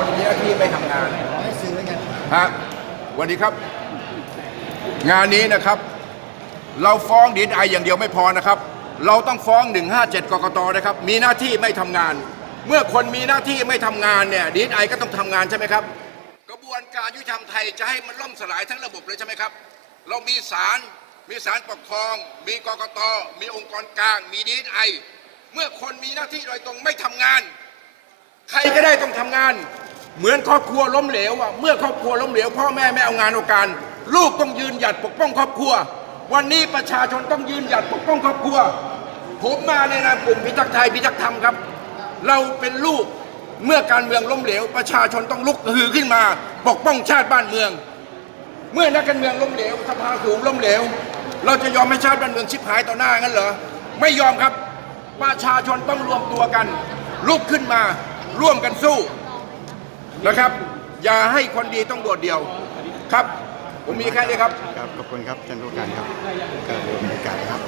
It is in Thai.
วันนี้ที่ไม่ทำงานฮะวันนี้ครับ งานนี้นะครับ เราฟ้องดีไออย่างเดียวไม่พอนะครับ เราต้องฟ้อง 157กกตนะครับ มีหน้าที่ไม่ทำงาน เมื่อคนมีหน้าที่ไม่ทำงานเนี่ยดีไอก็ต้องทำงานใช่ไหมครับ กระบวนการยุติธรรมไทยจะให้มันล่มสลายทั้งระบบเลยใช่ไหมครับ เรามีศาลมีศาลปกครอง มีกกตมีองค์กรกลาง มีดีไอเมื่อคนมีหน้าที่โดยตรงไม่ทำงาน ใครก็ได้ต้องทำงาน เหมือนครอบครัวล้มเหลวอะเมื่อครอบครัวล้มเหลวพ่อแม่ไม่เอางานเอาการลูกต้องยืนหยัดปกป้องครอบครัว วันนี้ประชาชนต้องยืนหยัดปกป้องครอบครัว ผมมาในนามกลุ่มพิทักษ์ไทยพิทักษ์ธรรมครับ เราเป็นลูกเมื่อการเมืองล้มเหลว ประชาชนต้องลุกฮือขึ้นมา ปกป้องชาติบ้านเมือง เมื่อนักการเมืองล้มเหลวสภาสูงล้มเหลว เราจะยอมให้ชาติบ้านเมืองชิบหายต่อหน้างั้นเหรอไม่ยอมครับ ประชาชนต้องรวมตัวกันลุกขึ้นมาร่วมกันสู้ นะครับ อย่าให้คนดีต้องโดดเดี่ยวครับ ผมมีแค่นี้ครับ ครับ ขอบคุณครับท่านผู้การครับการบรรยากาศครับ